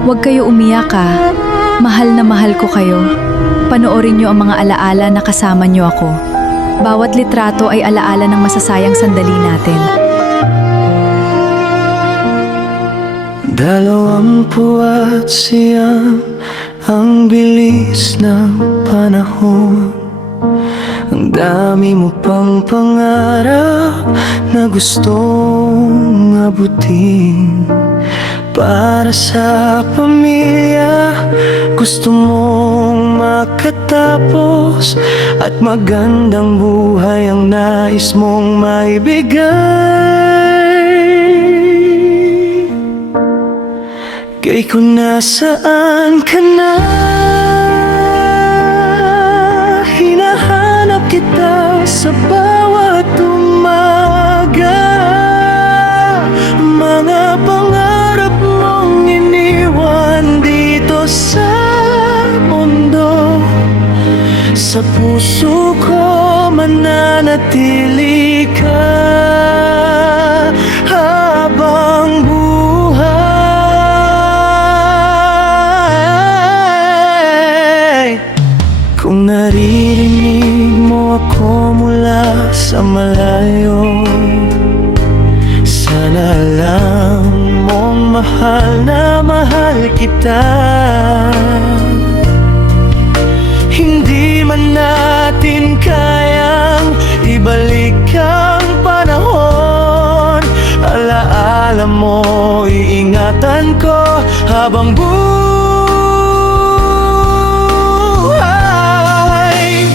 Huwag kayo umiyak ah. Mahal na mahal ko kayo. Panoorin niyo ang mga alaala na kasama niyo ako. Bawat litrato ay alaala ng masasayang sandali natin. 29 ang bilis ng panahon. Ang dami mo pang pangarap na gustong abutin. Para sa pamilya, gusto mong makatapos at magandang buhay ang nais mong maibigay. Kay kung nasaan ka na, hinahanap kita sa bawat umaga. Mga pangarap mong iniwan dito sa mundo, sa puso ko mananatili ka habang buhay. Kung naririnig mo ako mula sa malayo, sana alam mong mahal na mahal kita. Hindi man natin kayang ibalik ang panahon, alaala mo, iingatan ko habang buhay.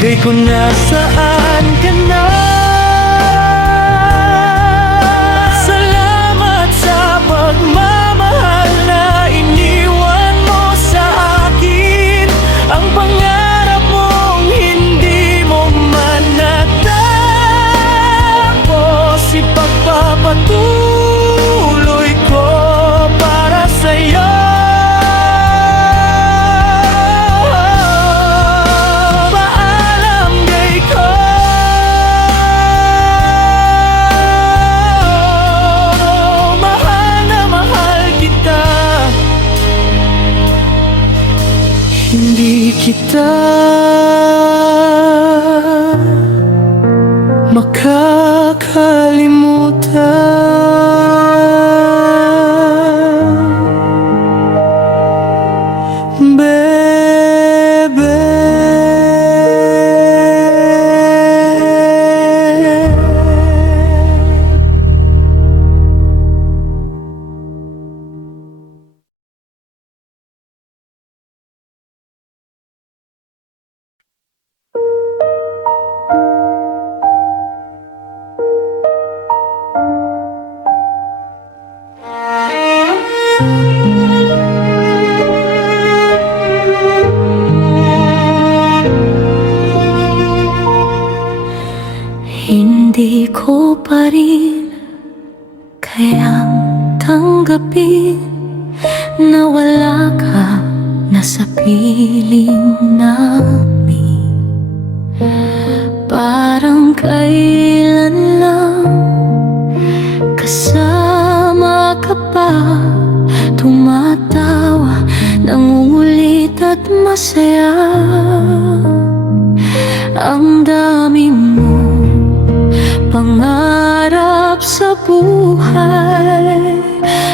Kay kung nasaan ka na, salamat sa pagmamahal na iniwan mo sa akin. Ang pangarap mong hindi mo man natapos, ipagpapatuloy ko para sa'yo. Paalam kay ko, mahal na mahal kita. Hindi kita makakalimutan, bebe. Hindi ko pa rin kayang tanggapin na wala ka na sa piling namin. Parang kailan lang kasama ka pa, tumatawa, nangungulit at masaya. Ang dami mo pangarap sa buhay,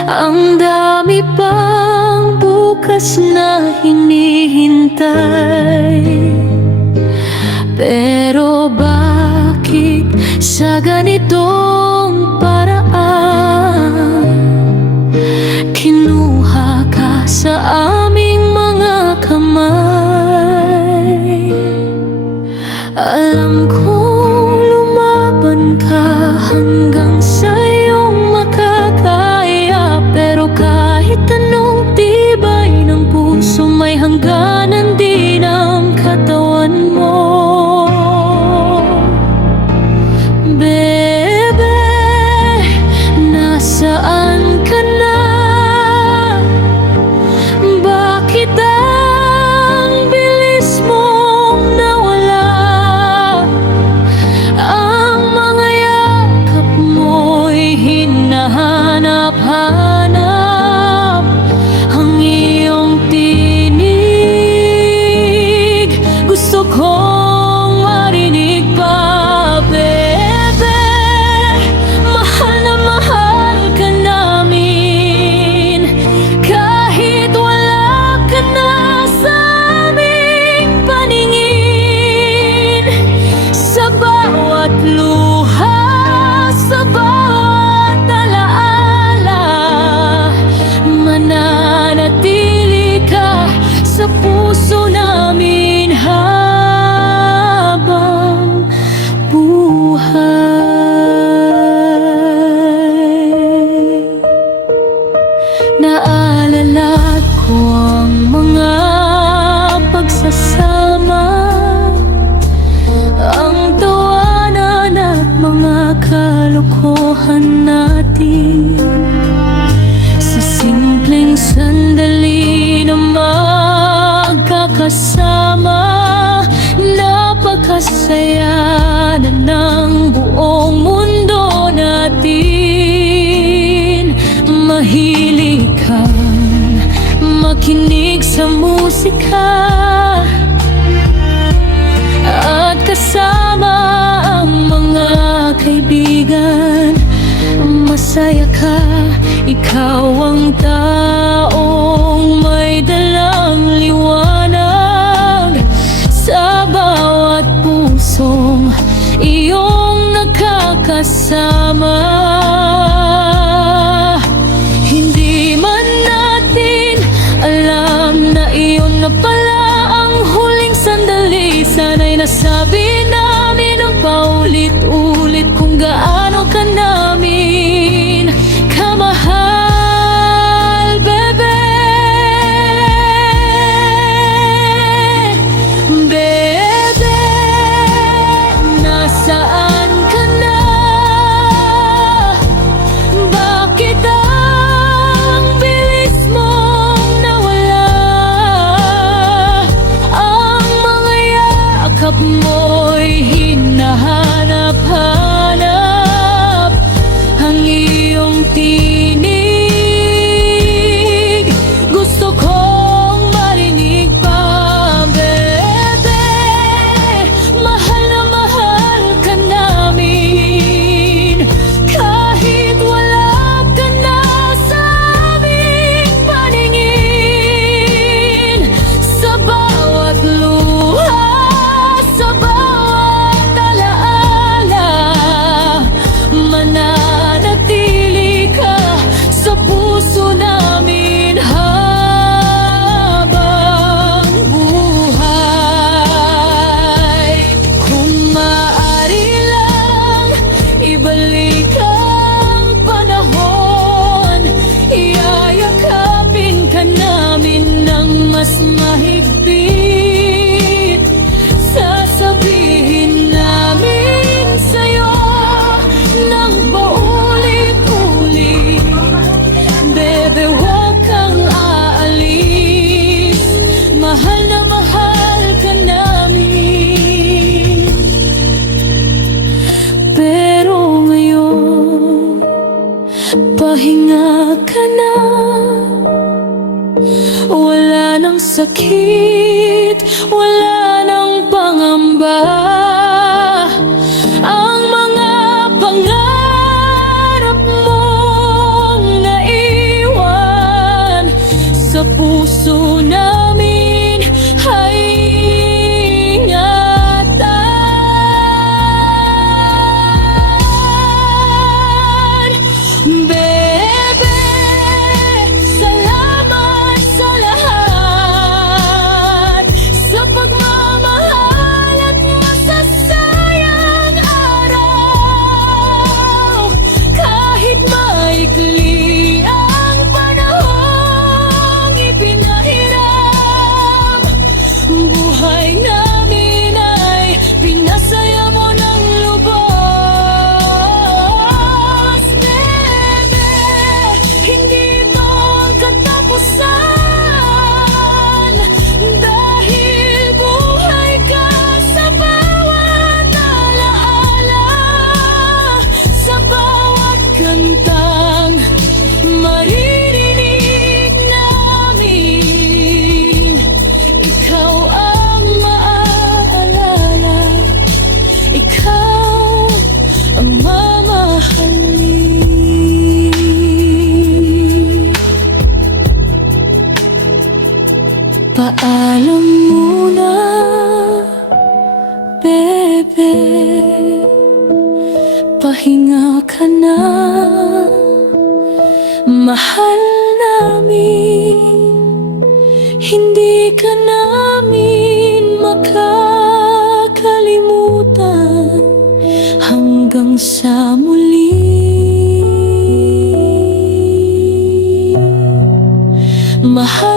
ang dami pang bukas na hinihintay. Pero bakit sa ganitong paraan kinuha ka sa aming mga kamay? Alam kong lumaban ka hanggang sa iyong makakaya, pero kahit anong tibay ng puso, may hangganan din ang katawan mo, bebe. Naalala ko ang mga pagsasama, ang tawanan at mga kalokohan natin. Sa simpleng sandali na magkakasama, napakasaya na ng buong mundo natin. Mahilig kang makinig sa musika at kasama ang mga kaibigan. Masaya ka, ikaw ang taong may dalang liwanag sa bawat pusong iyong nakakasama. Hindi man natin alam na iyon na pala ang huling sandali. Sana'y nasabi namin ang paulit-ulit kung gaano ka namin kamahal, bebe. Bebe, nasaan ka na? Bakit ang bilis mong nawala? Ang mga yakap mo'y hinahanap-hanap, ang iyong tinig gusto kong marinig pa, bebe. Mahal na mahal ka namin, kahit wala ka na sa aming paningin. Sa bawat luha, sa bawat alaala, mananatili ka sa puso namin habang buhay. Kung maaari lang ibalik ang panahon, iyayakapin ka namin ng mas mahigpit. Sasabihin namin sa'yo ng paulit-ulit, bebe, huwag kang aalis. Mahal na mahal ka namin. Pero ngayon, pahinga ka na. Wala nang sakit, wala nang pangamba. Ang mga pangarap mong naiwan sa puso namin ay ingatan. Bebe, salamat sa lahat, sa pagmamahal at masasayang araw. Kahit maikli ang panahong ipinahiram, buhay namin ay pinasaya mo ng lubos. Bebe, hindi ito ang katapusan, dahil buhay ka sa bawat alaala, sa bawat kantang maririnig namin. Ikaw ang maaalala, ikaw ang mamahalin. Paalam muna, bebe. Pahinga ka na. Mahal namin, hindi ka namin makakalimutan hanggang sa muli. mahal